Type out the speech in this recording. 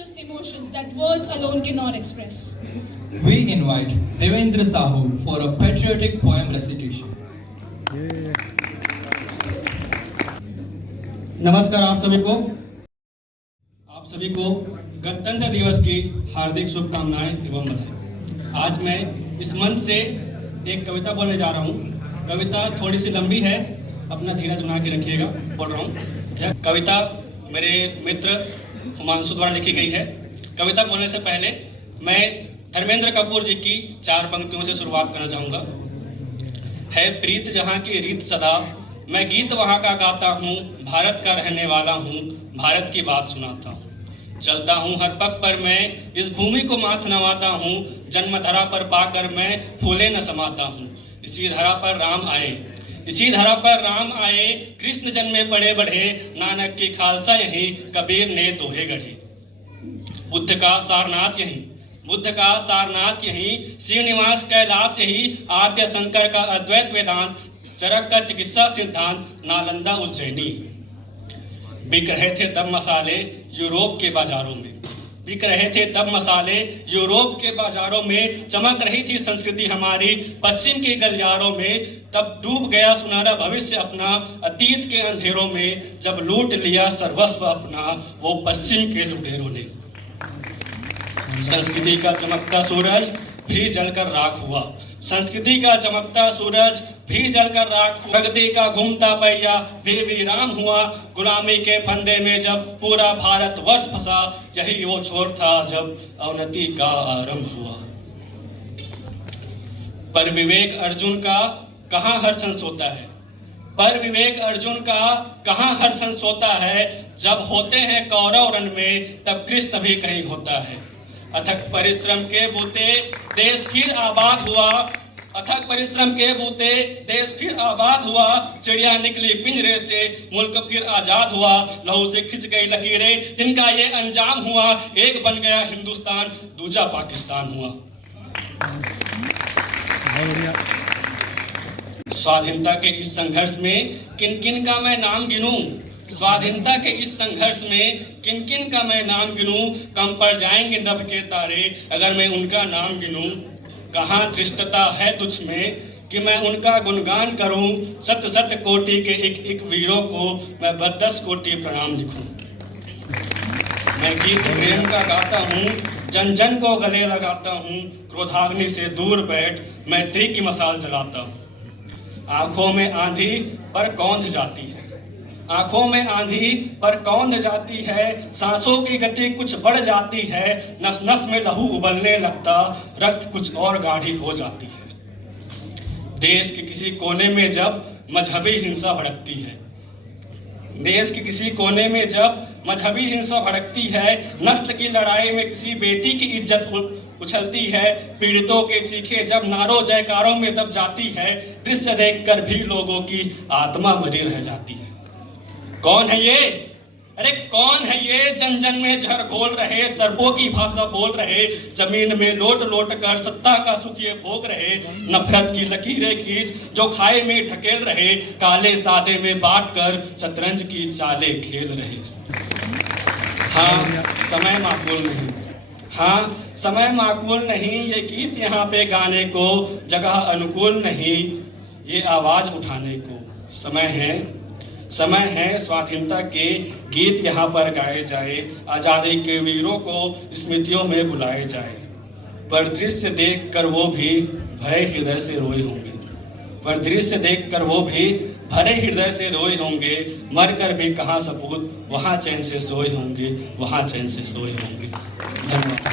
captures emotions that words alone cannot express. We invite Devendra Sahu for a patriotic poem recitation. नमस्कार आप सभी को गणतंत्र दिवस की हार्दिक शुभकामनाएं एवं बधाई। आज मैं इस मंच से एक कविता बोलने जा रहा हूँ। कविता थोड़ी सी लंबी है, अपना धीरज बना के रखिएगा। बोल रहा हूँ। यह कविता मेरे मित्र हुमांशु द्वारा लिखी गई है। कविता बोलने से पहले मैं धर्मेंद्र कपूर जी की 4 पंक्तियों से शुरुआत करना चाहूँगा। है प्रीत जहाँ की रीत सदा, मैं गीत वहाँ का गाता हूँ, भारत का रहने वाला हूँ, भारत की बात सुनाता हूँ। चलता हूँ हर पग पर मैं, इस भूमि को माथ नवाता हूँ, जन्म धरा पर पाकर मैं फूले न समाता हूँ। इसी धरा पर राम आए, इसी धरा पर राम आए, कृष्ण जन्मे पड़े बढ़े, नानक की खालसा यहीं, कबीर ने दोहे गढ़े। बुद्ध का सारनाथ यहीं, बुद्ध का सारनाथ यहीं, श्रीनिवास कैलाश यही, आद्य शंकर का अद्वैत वेदांत, चरक का चिकित्सा सिद्धांत, नालंदा उज्जैनी। बिक रहे थे तब मसाले यूरोप के बाजारों में, बिक रहे थे तब मसाले यूरोप के बाजारों में, चमक रही थी संस्कृति हमारी पश्चिम के गलियारों में। तब डूब गया सुनहरा भविष्य अपना अतीत के अंधेरों में, जब लूट लिया सर्वस्व अपना वो पश्चिम के लुटेरों ने। संस्कृति का चमकता सूरज भी जलकर राख हुआ, संस्कृति का चमकता सूरज भी जलकर राख हुआ। प्रगति का घूमता पहिया भी वीरान हुआ, गुलामी के फंदे में जब पूरा भारत वर्ष फंसा, यही वो छोर था जब अवनति का आरंभ हुआ। पर विवेक अर्जुन का कहाँ हर्षण सोता है, पर विवेक अर्जुन का कहाँ हर्षण सोता है, जब होते हैं कौरव रण में तब कृष्ण भी कहीं होता है। अथक परिश्रम के बूते देश फिर आबाद हुआ, अथक परिश्रम के बूते देश फिर आबाद हुआ, चिड़िया निकली पिंजरे से मुल्क फिर आजाद हुआ। लहू से खिंच गई लकीरें जिनका ये अंजाम हुआ, एक बन गया हिंदुस्तान दूजा पाकिस्तान हुआ। स्वाधीनता के इस संघर्ष में किन किन का मैं नाम गिनूं, स्वाधीनता के इस संघर्ष में किन किन का मैं नाम गिनूं, कम पड़ जाएंगे नभ के तारे अगर मैं उनका नाम गिनूं। कहाँ धृष्टता है तुझ में कि मैं उनका गुणगान करूं, सत सत कोटि के एक एक वीरों को मैं 10 कोटि प्रणाम लिखूं। मैं गीत प्रेम का गाता हूं, जन जन को गले लगाता हूं, क्रोधाग्नि से दूर बैठ मैत्री की मसाल जलाता हूं। आंखों में आंधी पर कौंध जाती है, आंखों में आंधी पर कौंध जाती है, सांसों की गति कुछ बढ़ जाती है, नस नस में लहू उबलने लगता, रक्त कुछ और गाढ़ी हो जाती है। देश के किसी कोने में जब मजहबी हिंसा भड़कती है, देश के किसी कोने में जब मजहबी हिंसा भड़कती है, नस्ल की लड़ाई में किसी बेटी की इज्जत उछलती है, पीड़ितों के चीखे जब नारों जयकारों में दब जाती है, दृश्य देखकर भी लोगों की आत्मा मरी रह जाती है। कौन है ये, अरे कौन है ये, जन जन में जहर घोल रहे, सर्पों की भाषा बोल रहे, जमीन में लोट लोट कर सत्ता का सुख ये भोग रहे, नफरत की लकीरें खींच जो खाए में ढकेल रहे, काले सादे में बांट कर शतरंज की चालें खेल रहे। हाँ समय माकूल नहीं, हाँ समय माकूल नहीं, ये गीत यहाँ पे गाने को जगह अनुकूल नहीं, ये आवाज उठाने को समय है स्वाधीनता के गीत यहाँ पर गाए जाए, आज़ादी के वीरों को स्मृतियों में बुलाए जाए। पर दृश्य देख कर वो भी भरे हृदय से रोए होंगे, पर दृश्य देख कर वो भी भरे हृदय से रोए होंगे, मर कर भी कहाँ सपूत वहाँ चैन से सोए होंगे, वहाँ चैन से सोए होंगे। धन्यवाद।